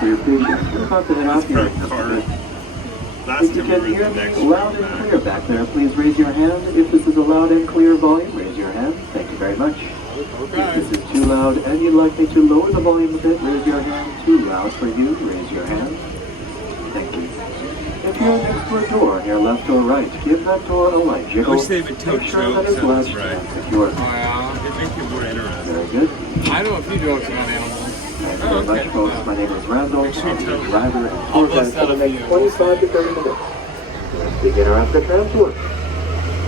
for your patience. We're about to head off here. If you can hear me loud and clear back there, please raise your hand. If this is a loud and clear volume, raise your hand. Thank you very much. If this is too loud and you'd like me to lower the volume a bit, raise your hand. Too loud for you, raise your hand. Thank you. If you're next to a door on your left or right, give that door a light jiggle. I wish they would tell sure that jokes it's latched right. and secure. Oh yeah, it makes it more interesting. Very good. I know a few jokes about animals. Thank you very much, folks. My name is Randall. Make sure you I'll be tell the me. driver and I'll tour bust guide for out the a next few. 25 to 30 minutes. Let's begin our after tram tour.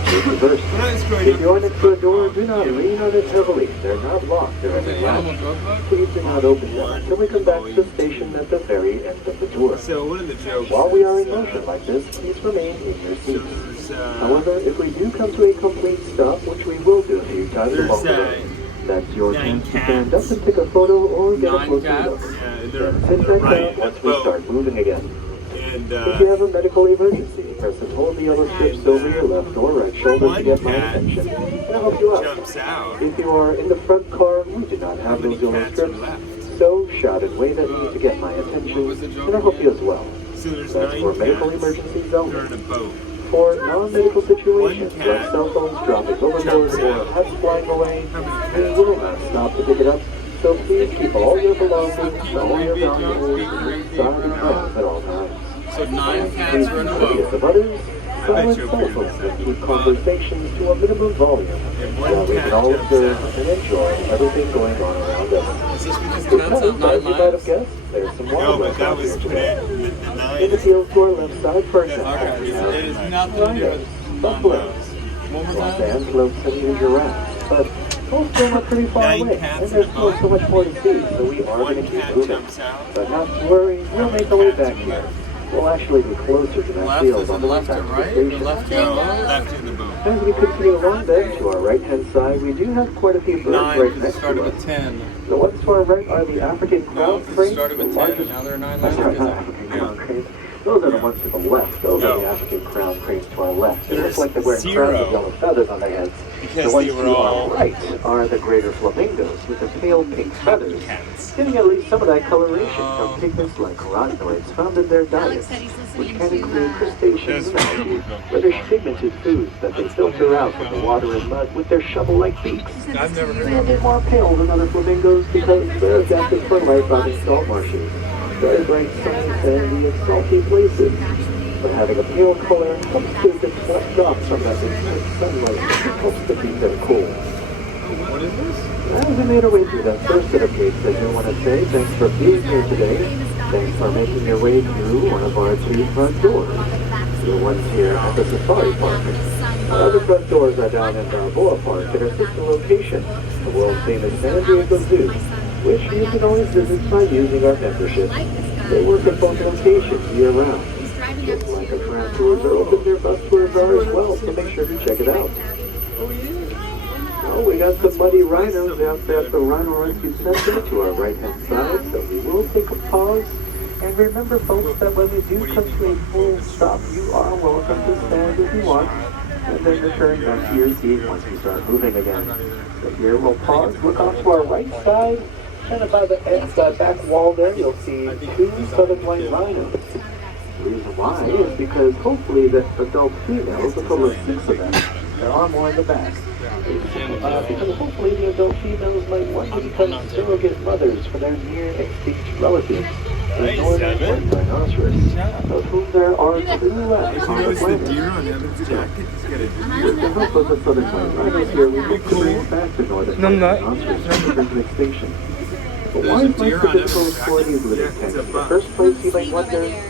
Safety first. When I was growing If up, you're next to a door, do not lean on it heavily. They're not locked. They're Is it only animal latched. drug bug? Please do not open them until we come back to the station at the very end of the tour. So one of the jokes While we are in is, motion like this, please remain in your seats. there's, However, if we do come to a complete stop, which we will do a few times There's, along the way, that's your 9 chance to stand up cats. and take a photo or get a 9 closer cats? look. they're Then sit back right down at once the we boat. start moving again. And If you have a medical emergency, press and hold the yellow strips over your left or right shoulder to get my attention. And I'll help you out. jumps out. If you are in the front car, we do not How have many those yellow cats are strips, left? so shout and wave at me to get my What attention, was the joke and I'll help you as well. So there's That's 9 for medical cats. emergencies They're only. in a boat. For non-medical situations, One like cat cell phones dropping overboard jumps or out. hats flying away, How many we cats? will not stop to pick it up. So please keep all your belongings, all your valuables, inside and out at all times. So 9 cats Please are in be a courteous boat. of others, silent you'll cell figure phones, this out. and keep conversations to a minimum volume And while one we cat can all jumps observe out. and enjoy everything going on around us. Is this because the Because, cats have 9 as you might have lives? guessed, there's some No, wildlife but that out was here put today. in the In 9. the field to our left side, for example, Okay, we it have is nothing to do rhinos, with buffaloes, What was Los that? Angeles and New Giraffes, but most of them are pretty far 9 away, cats and in there's a still boat. so much more to see, so we are going One to keep cat moving. jumps out. But not to worry, we'll make our way back here. We'll actually be closer to that Left field is on it the left left to side of the right or station. left to No, left? left in the boat. As we continue along then, to our right-hand side, we do have quite a few birds 9 right because it next started to us. with 10. The ones to our right are the African No, crown because it cranes, started the with 10 and largest. now there are 9 I'm left. sorry, because not of- African crown cranes. Those are the ones to the left. Those are the No. African crown cranes to our left. They look There's like they're wearing crowns of 0. yellow feathers on their heads. Because The ones they were to all our right are the greater flamingos with the pale pink feathers, cats. getting at least some of that coloration from pigments like carotenoids found in their diets, which can include crustaceans and algae, reddish pigmented foods that they filter out from the water and mud with their shovel-like beaks. I've never heard They're a of bit more pale than other flamingos because they're adapted for life out in salt marshes, very bright sunny, sandy, and salty places. But having a pale color helps to deflect off some of that intense sunlight and helps to keep them cool. What is this? As we made our way through that first set of gates, I do want to say thanks for being here today. Thanks for making your way through one of our 2 front doors. The ones here at the Safari Park. Our other front doors are down in Balboa Park at our sister location, the world famous San Diego Zoo, which you can always visit by using our membership. They work at both locations year round. Just like our tram tours are open, their bus tours are as well, so make sure to check it out. Oh, we got some muddy rhinos out there at the Rhino Rescue Center to our right-hand side, so we will take a pause. And remember, folks, that when we do come to a full stop, you are welcome to stand if you want, and then return back to your seat once we start moving again. So here we'll pause, look off to our right side, and by the back wall there, you'll see 2 southern white rhinos. The reason why is because hopefully the adult females, a total of 6 of them, there are more in the back. Because hopefully the adult females might want to become surrogate mothers for their near extinct relatives, the northern white rhinoceros, of whom there are 2 left on the Notice the planet. deer on Evan's jacket? He's got a deer. With the help of the southern white rhinos here, we hope to bring back the northern white rhinoceros from brink of extinction. But why is life so difficult for these living things? In the first place, you might wonder,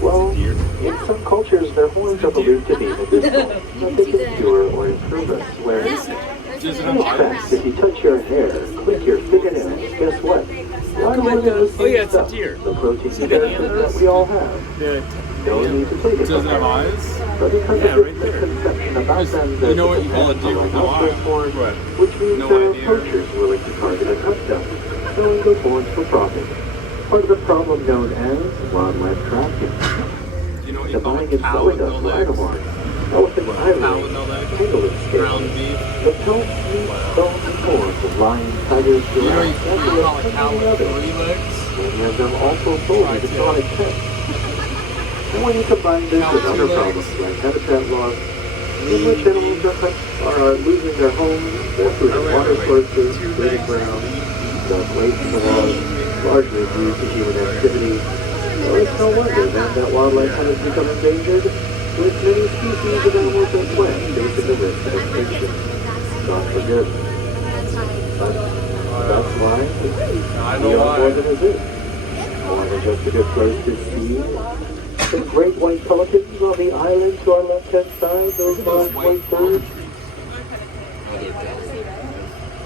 well, in some cultures, their horns are believed to be medicinal, that they can cure or improve us, whereas in fact, if you touch your hair, click your fingernails, guess what? Why do we have Oh, yeah, it's a deer. the protein nutrition that we all have? No need to take it. Does it have eyes? But because Yeah, of right this there. misconception about them, You know what you call a deer with no rhinoceros eye? horn, What? which means No there are idea. poachers willing to target and hunt them, selling those horns for profit. Part of the problem known as wildlife trafficking. Do you know what The you call buying a and cow selling with of no rhino legs? horns, elephant Cow with ivory, no legs? pangolin scales, Ground beef. the pelts, meat, bones, and horns of lions, tigers, You know what you giraffes, call a antelopes, cow and many with others. 3 legs? Many of them also sold exotic pets. And when you combine this with other problems like habitat loss, in which animals are losing their homes, their food and water sources, breeding grounds, the waste in the water, largely due to human activity, well, it's no wonder then that wildlife has become endangered, with many species of animals and plants facing the risk of extinction. God forbid. But that's why we are more than a zoo. More than just a good place to see some great white pelicans on the island to our left-hand side, those large white birds.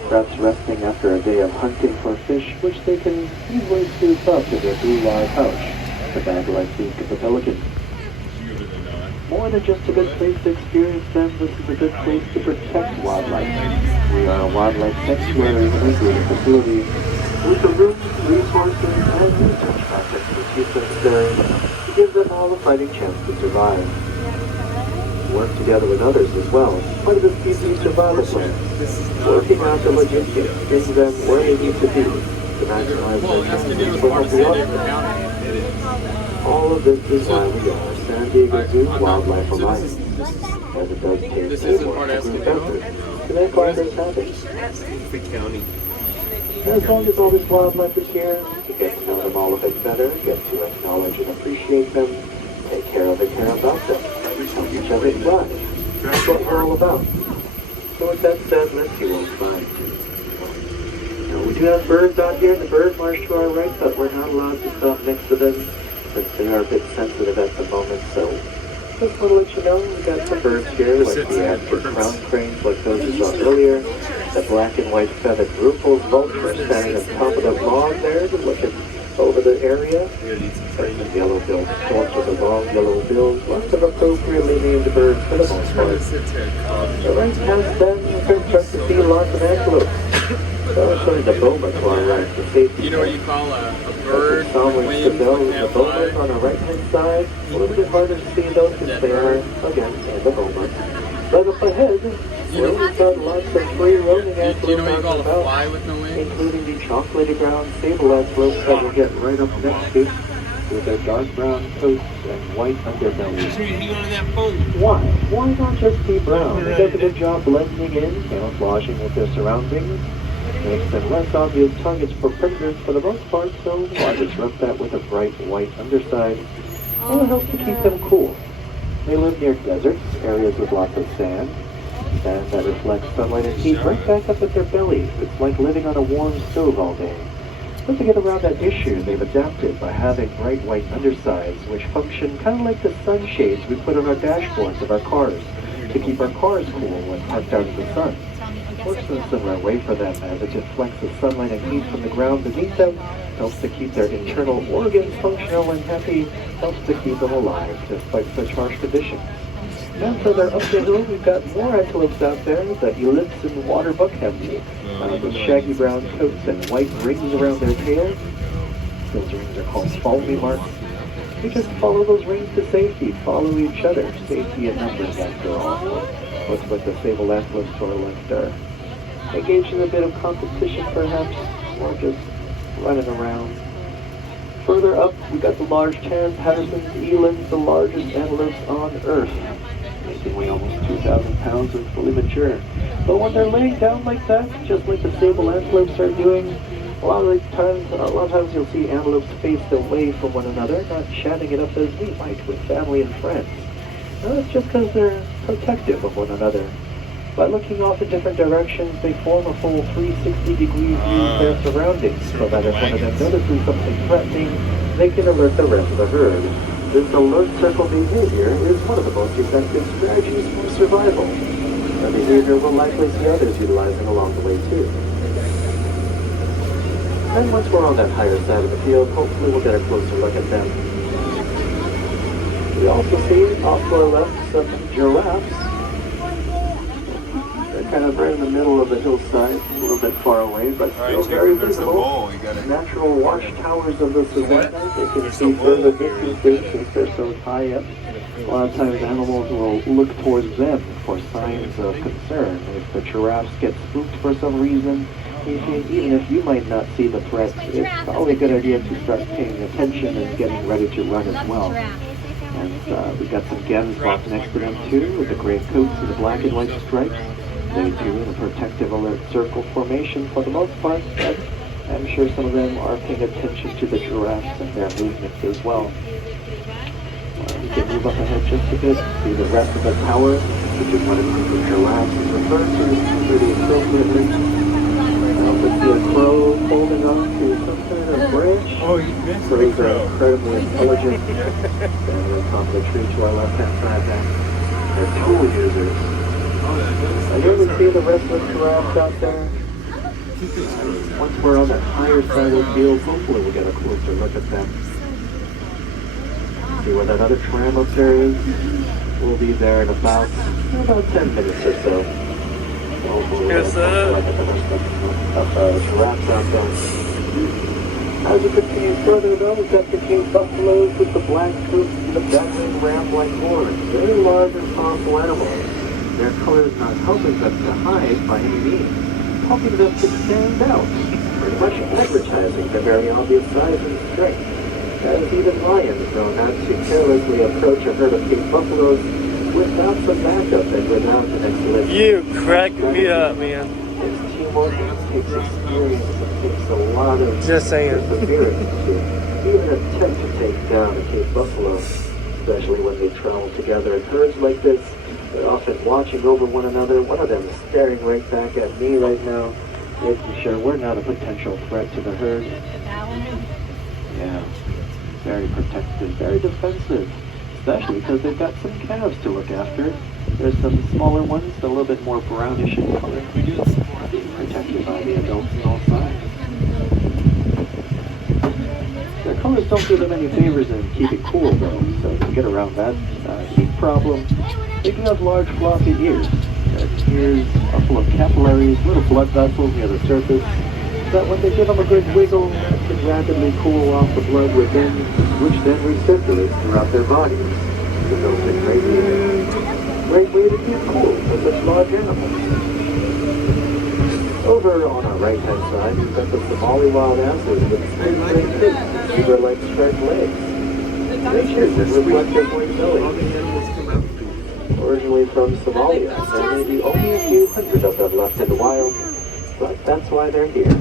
Perhaps resting after a day of hunting for fish, which they can easily scoop up in their blue wire pouch, the bag-like beak of the pelican. More than just a good place to experience them, this is a good place to protect wildlife. We are a wildlife sanctuary and breeding facility with the rooms, resources, and research methods to keep them stirring, to give them all a fighting chance to survive. Work together with others as well, part of the species survival plan, working out the logistics, getting them where they need to be to maximize their chances for healthy offspring. All of this is why we are San Diego Zoo Wildlife Alliance, as it does take a work to group effort to make others happy. And as long as all this wildlife is here, to get to know them all a bit better, get to acknowledge and appreciate them, take care of and care about them, help each other thrive. That's what we're all about. So with that said, let's see what's fine. Now we do have birds out here in the bird marsh to our right, but we're not allowed to stop next to them since they are a bit sensitive at the moment. So just want to let you know, we got some birds here, like the African crown cranes, like those you saw earlier, the black and white feathered rufous vulture standing on top of the log there, looking over the area. There's some yellow-billed storks with the long yellow bills, lots of appropriately named birds for the most part. So right past them, you can start to see lots of antelopes. So I'll show you the boma to our right, the safety. You know what you call a bird? The bomas on our right-hand side. A little bit harder to see though, since they are, again, in the boma. Right up ahead, we've got lots of free roaming antelopes out and about, including the chocolatey brown sable antelopes that we'll get right up next to, with their dark brown coats and white underbellies. Why? Why not just be brown? They does a good job blending in, camouflaging with their surroundings. Makes them less obvious targets for predators for the most part, so why disrupt that with a bright white underside? Well, it helps to keep them cool. They live near deserts, areas with lots of sand that reflects sunlight and heat right back up at their bellies. It's like living on a warm stove all day. But to get around that issue, they've adapted by having bright white undersides, which function kind of like the sunshades we put on our dashboards of our cars to keep our cars cool when parked out in the sun. Works in a similar way for them, as it deflects the sunlight and heat from the ground beneath them, helps to keep their internal organs functional and happy, helps to keep them alive despite such harsh conditions. And further up the hill, we've got more antelopes out there, the Ellipsan water buckheads, with shaggy brown coats and white rings around their tails. Those rings are called follow-me marks. We just follow those rings to safety, follow each other, safety in numbers after all. Looks like the sable antelopes to our left are engaged in a bit of competition perhaps, or just running around. Further up, we got the large tan Patterson's elands, the largest antelopes on Earth. They can weigh almost 2,000 pounds and fully mature. But when they're laying down like that, just like the sable antelopes are doing, a lot of times you'll see antelopes faced away from one another, not chatting it up as we might with family and friends. Now, that's just because they're protective of one another. By looking off in different directions, they form a full 360-degree view of their surroundings, so that if one of them notices something threatening, they can alert the rest of the herd. This alert circle behavior is one of the most effective strategies for survival. A behavior we'll likely see others utilizing along the way too. And once we're on that higher side of the field, hopefully we'll get a closer look at them. We also see off to our left some giraffes. They're kind of right in the middle of the hillside, a little bit far away, but still very visible. Natural watchtowers of the savanna. They can see further distances since they're so high up. A lot of times animals will look towards them for signs of concern. If the giraffes get spooked for some reason, species, even if you might not see the threats, it's probably a good idea to start paying attention and getting ready to run as well. And we've got some Gemsbok next to them too, with the gray coats and the black and white stripes. They do in a protective alert circle formation for the most part, but I'm sure some of them are paying attention to the giraffes and their movements as well. We can move up ahead just a bit, see the rest of the tower, which is what a group of giraffes is referred to pretty appropriately. We see a crow holding on to some kind of branch. Oh, you missed the Crows are crow. incredibly intelligent. Standing on top of the tree to our left-hand side then. They're tool users. And then we see the rest of the giraffes out there. Once we're on the higher side of the field, hopefully we'll get a closer look at them. See where that other tram up there is? We'll be there in about 10 minutes or so. Here's the... Giraffes out there. As you continue further though, we've got the Cape buffaloes with the black coats and the bellowing ram-like horns. Very large and powerful animals. Their color is not helping them to hide by any means, helping them to stand out. Pretty much advertising their very obvious size and strength. As even lions know not to carelessly approach a herd of Cape buffaloes without some backup and without an excellent... You crack me up, man. It's teamwork, it takes experience, it takes a lot of Just saying. perseverance to even attempt to take down a Cape buffalo, especially when they travel together in herds like this. They're often watching over one another, one of them is staring right back at me right now, making sure we're not a potential threat to the herd. Yeah, very protective, very defensive, especially because they've got some calves to look after. There's some smaller ones, a little bit more brownish in color, being protected by the adults on all sides. Their colors don't do them any favors in keeping cool though, so to get around that heat problem, they do have large floppy ears. Their ears are full of capillaries, little blood vessels near the surface, that when they give them a good wiggle, it can rapidly cool off the blood within, which then recirculates throughout their bodies. So it's a great way to keep cool for such large animals. Over on our right-hand side, we've got the Somali wild asses with straight zebra-like striped legs. Nature's and reflective white belly. Originally from Somalia, there may be only a few hundred of them left in the wild, but that's why they're here,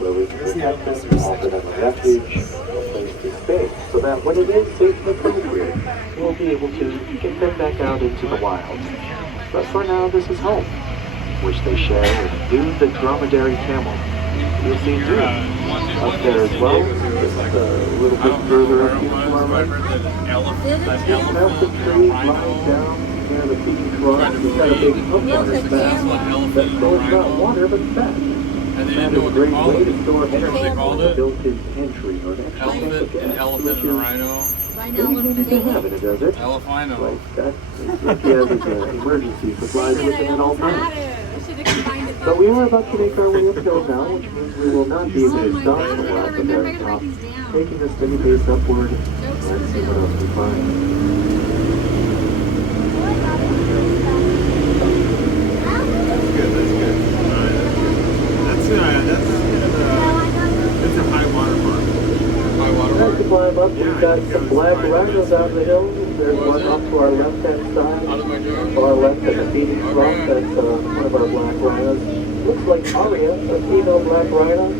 where we can protect them, offer them a refuge, a place to stay, so that when it is safe and appropriate, we'll be able to get them back out into the wild. But for now, this is home, which they share with Dune the dromedary camel. You'll see Dune up there as well, just a little bit further up to our right. Massive trees lying down near the peaking rock. We've got a big hook on his back that stores not water but fat. That is a great way to store energy with a built-in pantry or an extra tank of gas, Elephant and a rhino. pretty easy to have in a desert. Elephino. Like that, he has his emergency supplies with him at all times. But we are about to make our way uphill now, which means we will not be able to stop for a while at the very top, taking a steady pace upward and see what else we find. That's a high water mark. High water As mark. we climb up, we've got some black rhinos out of the hills. There's one up to our left-hand side. Far left at the feeding trough, that's one of our black rhinos. Looks like Aria, a female black rhino.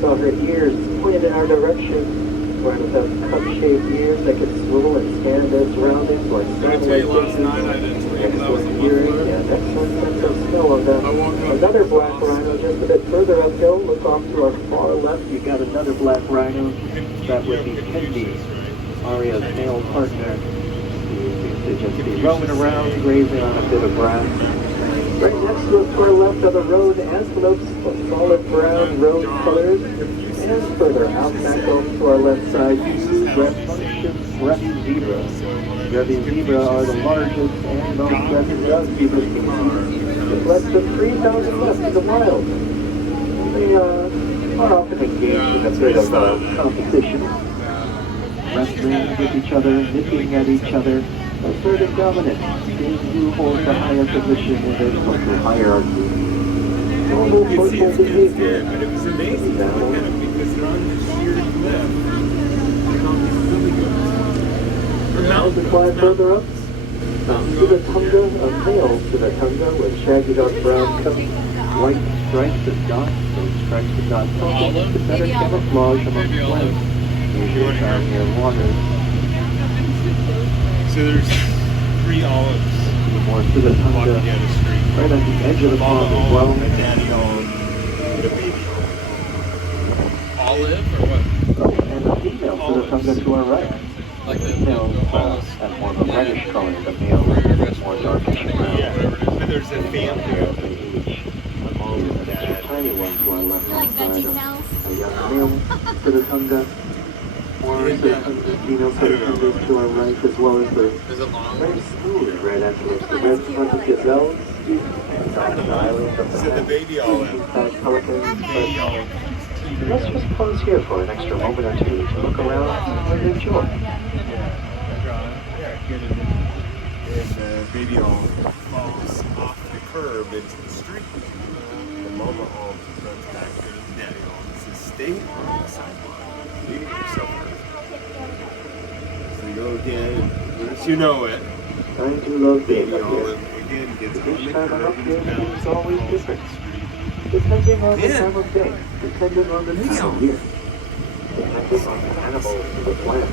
Saw her ears pointed in our direction. Rhinos have cup-shaped ears that can swivel and scan their surroundings like satellite dishes. Excellent hearing and excellent sense of smell on them. Another black rhino just a bit further uphill. Look off to our far left. You've got another black rhino. That would be Kendi, Aria's male partner. They just be roaming around, grazing on a bit of grass. Right next to us, to our left, are the road antelopes of solid brown rose colors. And further out back over to our left side, two rambunctious breathy zebras. Breathy zebra are the largest and most breathy zebra species. With less than 3,000 left in the wild. They are often engaged in a bit of competition. Wrestling with each other, nipping at each other, asserting dominance, seeing who holds the higher position in their social hierarchy. normal You can see social it's good, behavior. but it was amazing to look at them because they're on this sheer cliff. Like all these lily goats. Or As mountain we goats. fly further up, Mountain to the goats, tunga, a male to the tunga with shaggy dark brown coat, white stripes and dots. Those stripes and dots help to better camouflage among plants, usually found near water. So there's 3 olives More to the tunga, walking down the street. right at the edge of the Mama pond as well. olive, a daddy olive, and a baby olive. Olive or what? Oh, and a female to the tunga to our right. Like the Male olives. has more of a reddish color. The male is more darkish brown. Yeah, whatever it is. But there's a family of They each a mom and dad. tiny ones to our left hand Like side. VeggieTales? A young male to the tunga. More to the tunga, female to the tunga to our right, as well as the Is it long? very smooth red antelopes, the red-fronted gazelles, and the islands of the Is it the head, baby olive? king-size pelicans. Baby olive. But let's just pause here for an extra moment or two to look around and enjoy. And the baby olive falls off the curb into the street. The mama olive runs back to the daddy olive and says, stay on the sidewalk. You get yourself hurt. So you go again, and once you know it, I do love being baby up here. olive again gets on Each the time I'm curb up and here, is bounced it's always across different. the street. Depending on the Yeah. time of day, depending on the time of year, depending on the animals, the plants,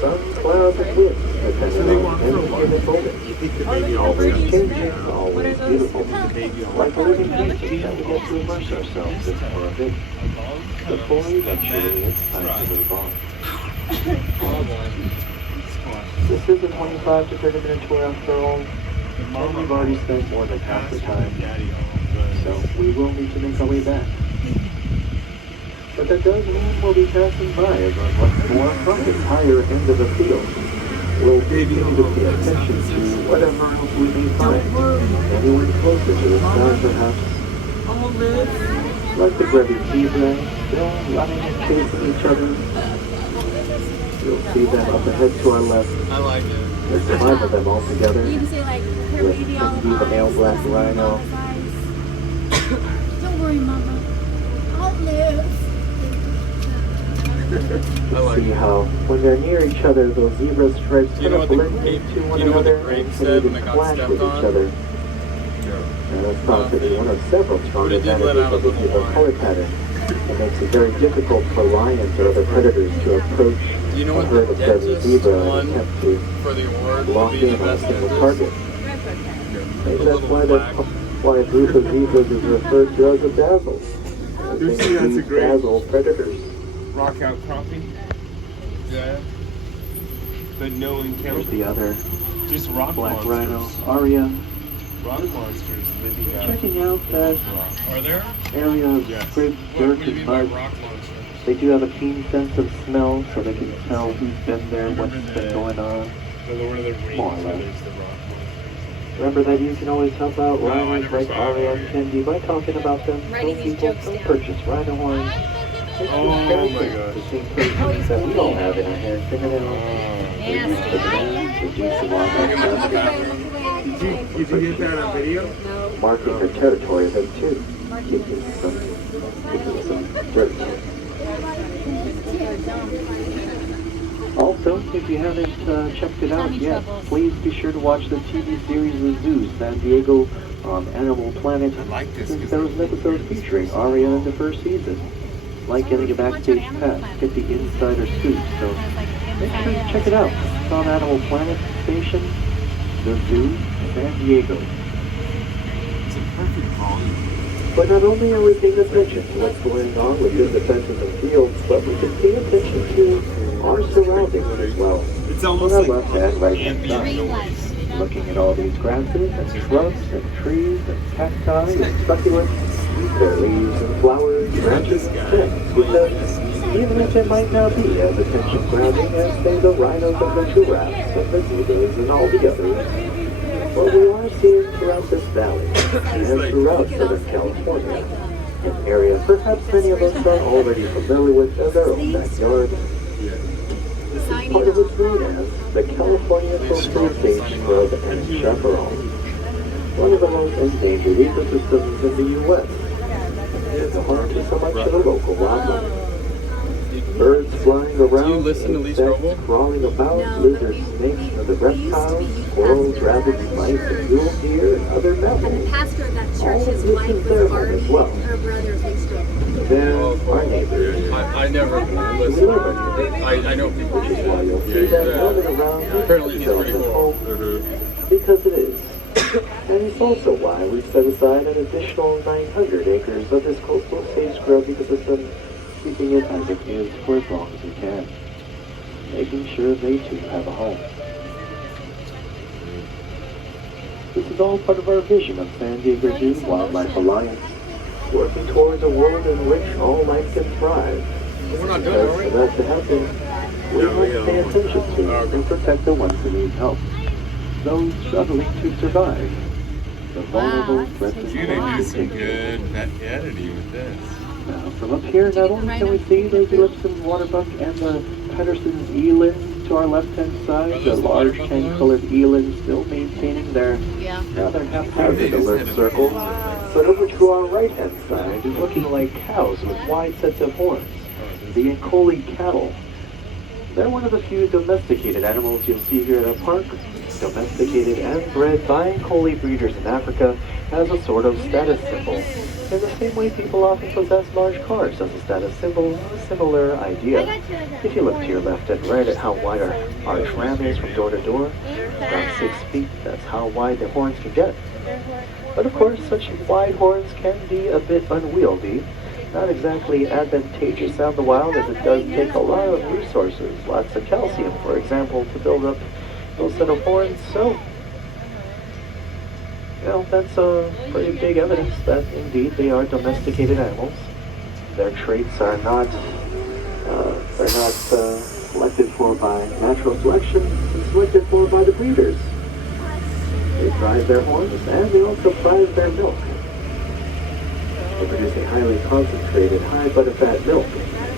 sun, clouds, and wind, So depending they on walk for a any while. given moment. You think the baby olive Always is changing, always beautiful. the baby olive. Like a living painting that we get to immerse ourselves in for a bit. Before eventually it's time to move on. This is a 25 to 30 minute tour after all, and we've already spent more than half the time, so we will need to make our way back. But that does mean we'll be passing by on what's more from the higher end of the field. We'll continue to pay attention to whatever else we may find, anywhere closer to the sky perhaps. Like the grubby zebra, they're running and chasing each other. You'll see them up ahead to our left. I like it. There's 5 of them all together, You can say like her with baby olive. Cindy, the male black rhino. Don't worry, Mama. I'll live. See how, when they're near each other, those zebra stripes You kind know of what the blend grape- into one you know what the another grape and said can when even they got clash stepped with on? each other. And that's thought to be one of several strong But it did let advantages out a of the little zebra wine. color pattern. It makes it very difficult for lions or other predators to approach Do you know a what herd the of deadly dentist zebra won and attempt to for the award? lock to be in the on a best single dentist? target. Maybe The that's little why black. why a group of zebras is referred to as a dazzle. As You they see, that's a these great- dazzle predators. Rock outcropping. Yeah. But no There's encounter. the other Just rock black monsters. rhino, Aria. Rock monsters living out. Checking out that Are there? area of Yes. scraped What dirt do you and mean by mud. rock monsters? They do have a keen sense of smell, so they can tell who's been there, what's been going on. The Lord of the Rings, More or where less. there's the rock monsters. Remember that you can always help out No, I rhinos never like saw Aria it. and Candy by talking about them. Writing So these people jokes don't down. purchase rhino horns. It's Oh my embarrassing gosh. to see proteins that we all have in our hair and fingernails. They use the glands, reduce the long Did you get that on video? marking the territory of them too. Keeping some dirt. Also, if you haven't checked it out yet, please be sure to watch the TV series The Zoo, San Diego Animal Planet, I like this since 'cause there was an episode featuring Aria in the first season. Like getting a backstage pass, get the insider scoop, so make sure to check it out. It's on Animal Planet Station, The Zoo, San Diego. It's a perfect volume. But not only are we paying attention to what's going on within the fences and fields, but we can pay attention to our surroundings as well. It's On almost our like left and right hand ambient side, noise. looking at all these grasses and shrubs and trees and cacti and succulents, their leaves and flowers, branches and stems, because even if it might not be as attention-grabbing as, say, the rhinos and the giraffes and the zebras and all the others, what we are seeing throughout this valley and throughout Southern California, an area perhaps many of us are already familiar with as our own backyard, is part of what's known as the California coastal sage scrub and chaparral, one of the most endangered ecosystems in the U.S. to so much of the local wildlife. Birds flying around, Do you listen to Lee insects Strobel? crawling about, No, lizards, but snakes, other we used to reptiles, be youth squirrels, pastors rabbits, at a mice, church. and mule deer, and other And the mammals. pastor of that All church, his of wife this is was their home Barbie. as well. Her brother is Lee Strobel. Then Oh, cool. our neighbors. I never We listened. love our neighbors. I know people Which do is why that. you'll Yeah, see them yeah. roaming around Apparently each he's pretty other's cool. home, because it is. And it's also why we've set aside an additional 900 acres of this coastal sage grove ecosystem, keeping it as it is for as long as we can, making sure they too have a home. This is all part of our vision of San Diego Zoo Wildlife Alliance, working towards a world in which all life can thrive. We're not doing it, are Because we? for that to happen, we Yeah, we must pay attention to and protect the ones who need help, those struggling to survive, the vulnerable, threatened, You're gonna do and some protected. good edity with this. Now, from up here, not only can we see the Ellipson waterbuck and the Patterson's eland to our left-hand side, the large tan-colored eland still maintaining their rather haphazard alert circle, but over to our right-hand side, looking like cows with wide sets of horns, the Ankole cattle. They're one of the few domesticated animals you'll see here at our park, domesticated and bred by Ankole breeders in Africa as a sort of status symbol. In the same way people often possess large cars as a status symbol, a similar idea. If you look to your left and right at how wide our tram is from door to door, around 6 feet, that's how wide the horns can get. But of course, such wide horns can be a bit unwieldy, not exactly advantageous out in the wild, as it does take a lot of resources, lots of calcium, for example, to build up those set of horns. So, that's a pretty big evidence that indeed they are domesticated animals. Their traits are not selected for by natural selection, but selected for by the breeders. They prize their horns and they also prize their milk. They produce a highly concentrated, high butterfat milk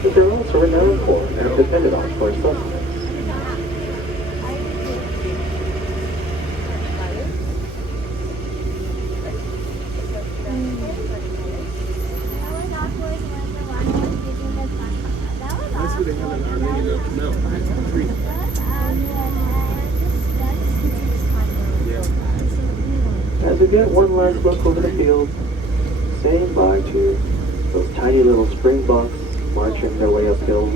that they're also renowned for and dependent on for sustenance. That's what they have in Armenia. No, it's free. As we get one last look over the field, saying bye to those tiny little springboks marching their way uphill,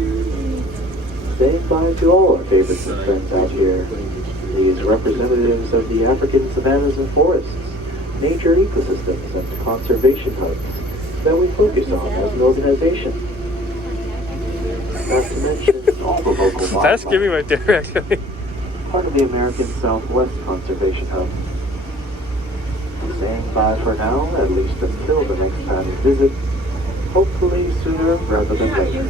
saying bye to all our favorites and friends out here, these representatives of the African savannas and forests, nature ecosystems, and conservation hubs that we focus on as an organization. Not to mention all the local That's wildlife, giving right there, actually. part of the American Southwest Conservation Hub. Saying bye for now, at least until the next time we visit, hopefully sooner rather than later.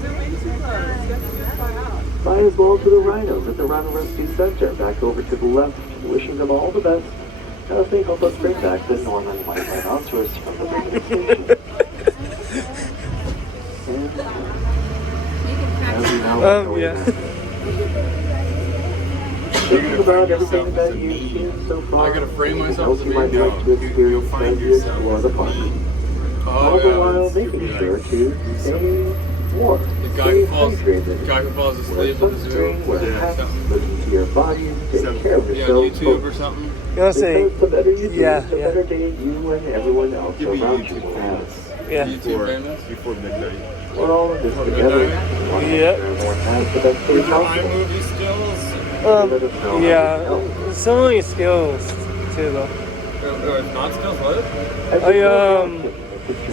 Bye as well to the rhinos at the Rhino Rescue Center, back over to the left, wishing them all the best as they help us bring back the Norman white rhinoceros from the brink extinction. And as we now know, Yeah. thinking about everything that you've seen so far, I gotta frame anything myself else to you be might no. like to experience You'll find as you yourself explore the as park. me. All the while that's making stupid, sure like, to stay warm, The guy stay who falls, hydrated, guy who falls wear asleep at the zoo. sunscreen, wear hats, listen to your body, take care of Yeah, yourself. YouTube or something. You want to say, Because the better you do, yeah, the yeah. better day you and everyone else Give me around you YouTube will have. famous. Yeah. YouTube famous? Before midnight. We're all in this Before together. midnight? Wanting to Yep. make sure everyone has the best day With your possible. iMovie skills? Let us know how we can help. Yeah, so many skills too, though. Not skills, what?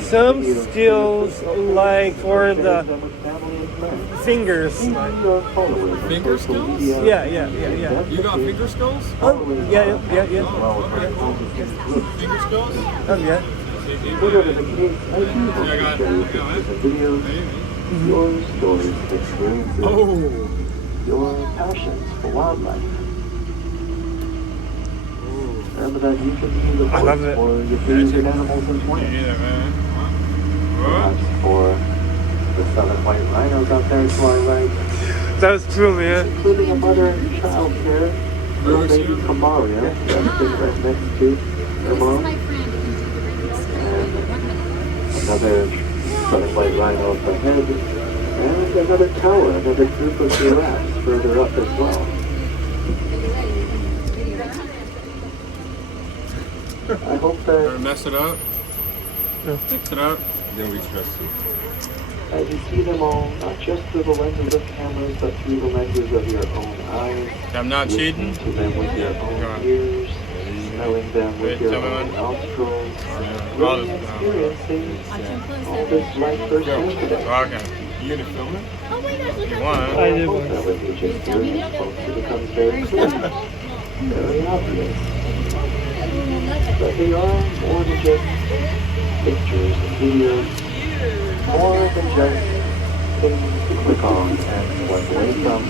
Some skills like for the fingers. Like, Finger skills? yeah. You got finger skills? Yeah. Finger skills? Yeah. Whatever the case, I do hope I got to share with it. you the videos, Maybe. your stories, experiences, Oh. your passions for wildlife. Remember that you can be the I love voice it. for your favorite animals as well. Yeah, man. Perhaps for the southern white rhinos out there to our right, That was true, man. including a mother and child here, little baby Kamaria, resting right next to her This is mom, my friend. and another butterfly rhino up ahead, and another tower, another group of giraffes further up as well. I hope Gonna that mess it up? Fix it up. Then we trust you. as you see them all, not just through the lenses of cameras, but through the lenses of your own eyes, I'm not listening cheating. to them with your own Alright. ears, smelling them with Wait, your tell me own when. nostrils, All really this- experiencing all this life firsthand today. Okay. You gonna film it? Oh my gosh, look You how want? I I did hope once. that when you just hear it, folks, it becomes very clear, very obvious, that they are more than just pictures and videos, more than just things to click on and swipe away from,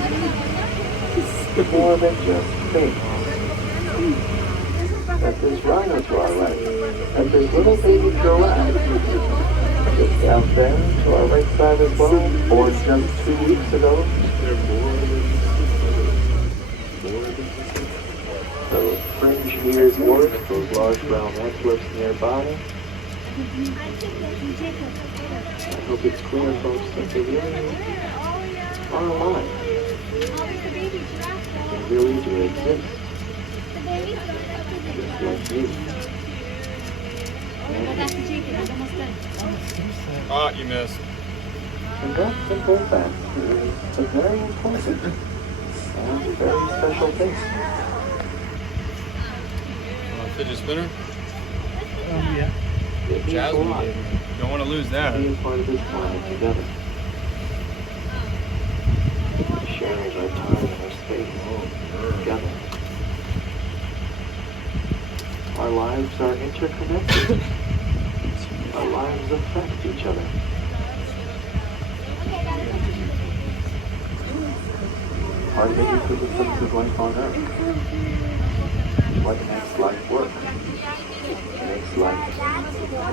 more than just things. That this rhino to our right, that this little baby giraffe just out there to our right side as well, born just 2 weeks ago. They're more than Those fringe ears dwarfs, those large brown antelopes nearby. I hope it's clear, folks, that they really are alive. They really do exist, just like you. Oh, you missed. And that simple fact is a very important and very special thing. Fidget spinner? Yeah. It means a Jasmine lot gave me. Don't want to lose to that. be a part of this planet together. Sharing our time and our space together. Our lives are interconnected. Our lives affect each other. Part of it is the essence of life on Earth. What makes life work? Makes life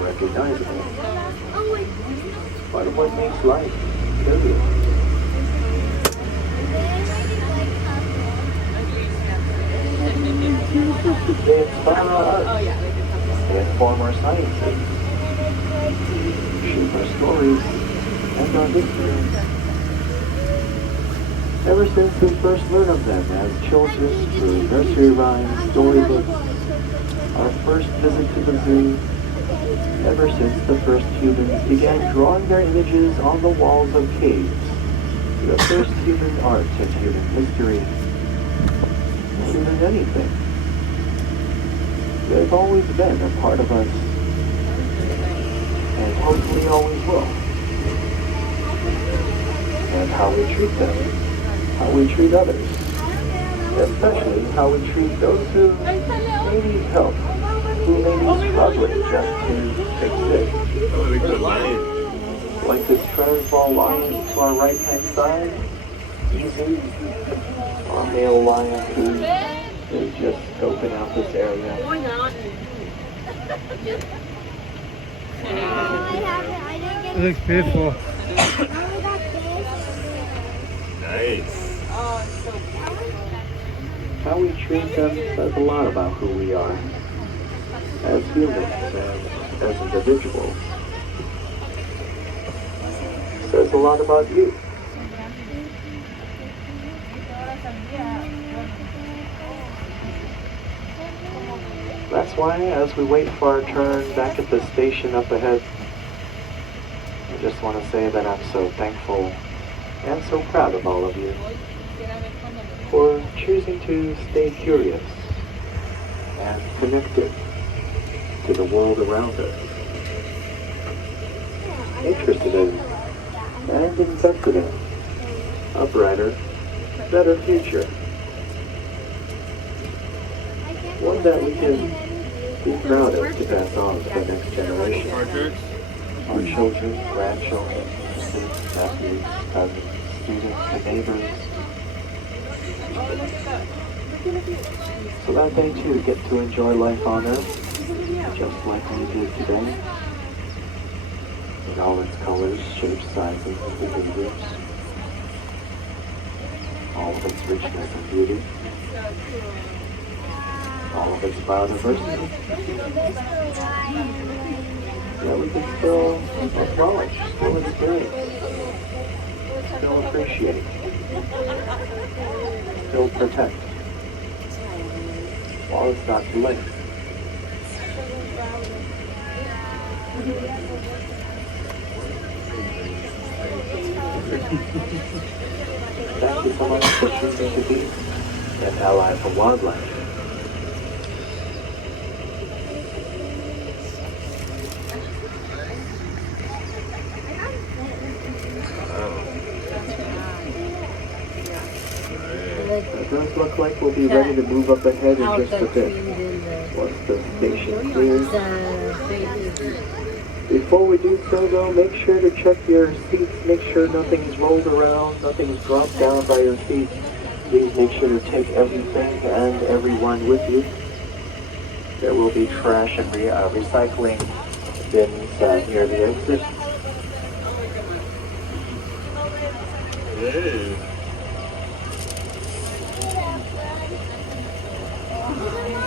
recognizable. Part of what makes life period. They inspire our art. They inform our sciences. Shape our stories and our history. Ever since we first learned of them as children through nursery rhymes, storybooks, our first visit to the zoo, ever since the first humans began drawing their images on the walls of caves, the first human art and human history, human anything. They've always been a part of us, and hopefully always will. And how we treat them, how we treat others, especially how we treat those who may need help, who may be struggling just to exist. Oh, look at the lion. Like this Transvaal lion to our right-hand side, Easy, our male lion who is just scoping out this area. It looks beautiful. Nice. How we treat them says a lot about who we are as humans and as individuals. Says a lot about you. That's why, as we wait for our turn back at the station up ahead, I just want to say that I'm so thankful and so proud of all of you for choosing to stay curious and connected to the world around us. Interested in and invested in a brighter, better future. One that we can be proud of to pass on to the next generation. Partridge? Our children, grandchildren, nieces, nephews, cousins, students, and neighbors. So that they too get to enjoy life on Earth, just like we did today, in all its colors, shapes, sizes, and behaviors, all of its richness and beauty, all of its biodiversity. Yeah, we can still acknowledge, still experience, still appreciate, still protect, while it's not too late. Thank you so much for choosing to be an ally for wildlife. It does look like we'll be ready to move up ahead in just a bit, once the station clears. Before we do so though, make sure to check your seats, make sure nothing's rolled around, nothing's dropped down by your feet. Please make sure to take everything and everyone with you. There will be trash and recycling bins near the exit. Hey.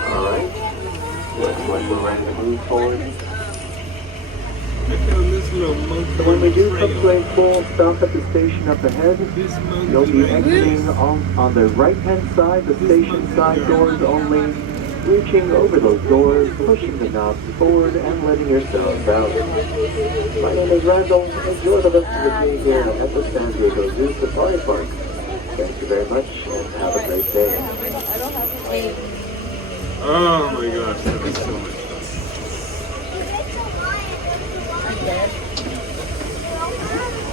Alright, looks like we're ready to move forward. I found this little monkey. So when we do come to a full stop at the station up ahead, you'll be exiting on the right-hand side, the station side doors only, reaching over those doors, pushing the knobs forward, and letting yourselves out. My name is Randall. Enjoy the rest of the day here at the San Diego Zoo Safari Park. Thank you very much, and have a